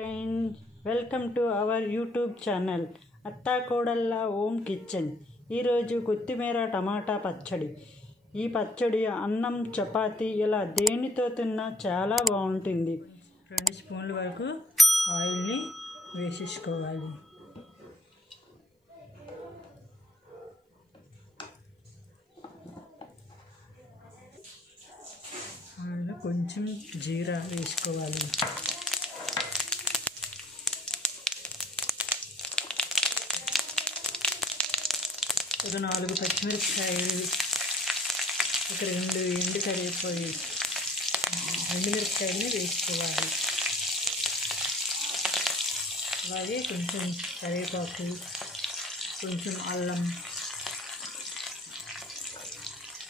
Friends, welcome to our YouTube channel అత్తా కోడళ్ళ home kitchen. ఈరోజు కొత్తిమీర టమాటా పచ్చడి. ఈ పచ్చడి అన్నం చపాతీ ఇలా దేనితో తిన్నా చాలా బాగుంటుంది. 2 స్పూన్ల వరకు ఆయిల్ని వేసేసుకోవాలి. ఆయిల్లో కొంచెం జీరా వేసుకోవాలి. ఒక 4 పచ్చిమిరపకాయలు, ఒక 2 ఎండు మిరపకాయలని వేసుకోవాలి. అలాగే కొంచెం కరివేపాకు, కొంచెం అల్లం,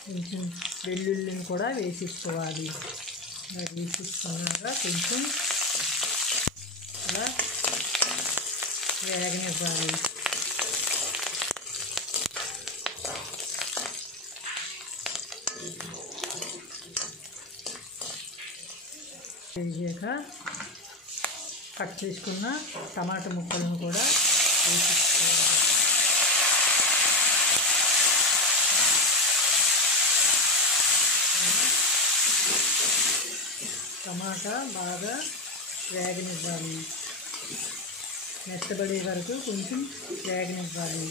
కొంచెం వెల్లుల్లిని కూడా వేసేసుకోవాలి. ఇలా వేసేసుకున్నాక కొంచెం అలా వేగనివ్వాలి. వేగాక కట్ చేసుకున్న టమాటా ముక్కలను కూడా వేసేసుకోవాలి. టమాటా బాగా వేగనివ్వాలి. మెత్తబడే వరకు కొంచెం వేగనివ్వాలి.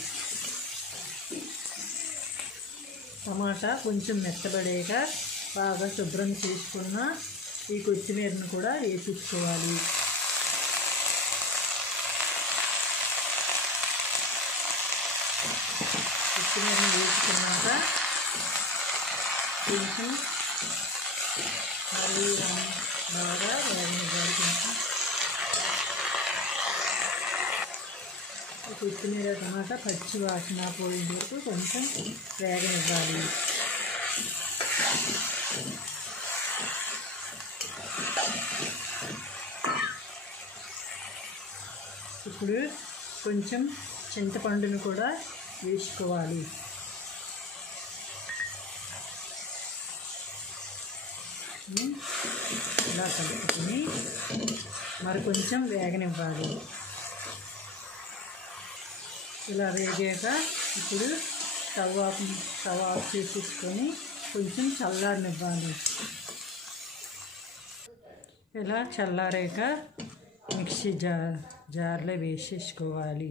టమాటా కొంచెం మెత్తబడేక బాగా శుభ్రం చేసుకున్న ఈ కొత్తిమీరను కూడా వేసేసుకోవాలి. కొత్తిమీరను వేసుకున్నాక కొంచెం మళ్ళీ బాగా వేగనివ్వాలి. కొత్తిమీర టమాటా పచ్చి వాసన పోయిన వరకు కొంచెం వేగనివ్వాలి. ఇప్పుడు కొంచెం చింతపండును కూడా వేసుకోవాలి. ఇలా కలుపుకొని మరి కొంచెం వేగనివ్వాలి. ఇలా వేగాక ఇప్పుడు స్టవ్ ఆఫ్ చేసేసుకొని కొంచెం చల్లారనివ్వాలి. ఇలా చల్లారాక మిక్సీ జార్లో వేసేసుకోవాలి.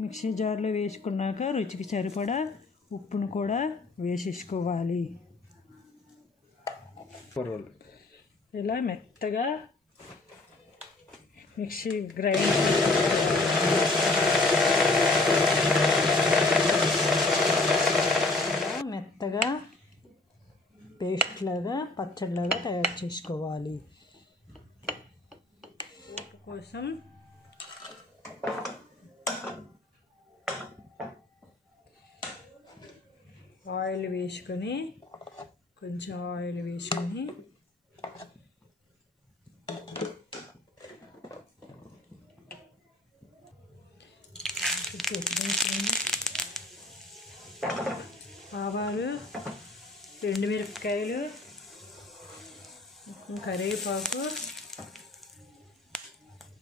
మిక్సీ జార్లో వేసుకున్నాక రుచికి సరిపడా ఉప్పును కూడా వేసేసుకోవాలి. ఇలా మెత్తగా మిక్సీ గ్రైండ్ మెత్తగా పేస్ట్ లాగా పచ్చడిలాగా తయారు చేసుకోవాలి. కోసం ఆయిల్ వేసుకొని కొంచెం ఆయిల్ వేసుకొని ఆవాలు, 2 మిరపకాయలు, కరివేపాకు,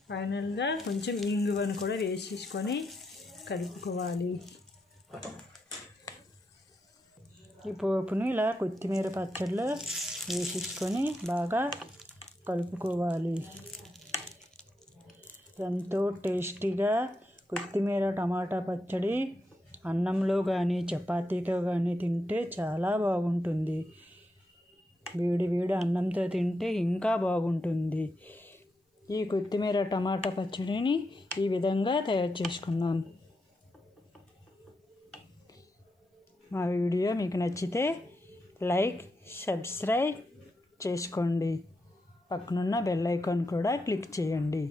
ఫైనల్గా కొంచెం ఇంగువను కూడా వేసేసుకొని కలుపుకోవాలి. ఈ పోపును ఇలా కొత్తిమీర పచ్చడిలో వేసేసుకొని బాగా కలుపుకోవాలి. ఎంతో టేస్టీగా కొత్తిమీర టమాటా పచ్చడి అన్నంలో కానీ చపాతీతో కానీ తింటే చాలా బాగుంటుంది. వేడి వేడి అన్నంతో తింటే ఇంకా బాగుంటుంది. ఈ కొత్తిమీర టమాటా పచ్చడిని ఈ విధంగా తయారు చేసుకున్నాం. మా వీడియో మీకు నచ్చితే లైక్, సబ్స్క్రైబ్ చేసుకోండి. పక్కనున్న బెల్ ఐకాన్ కూడా క్లిక్ చేయండి.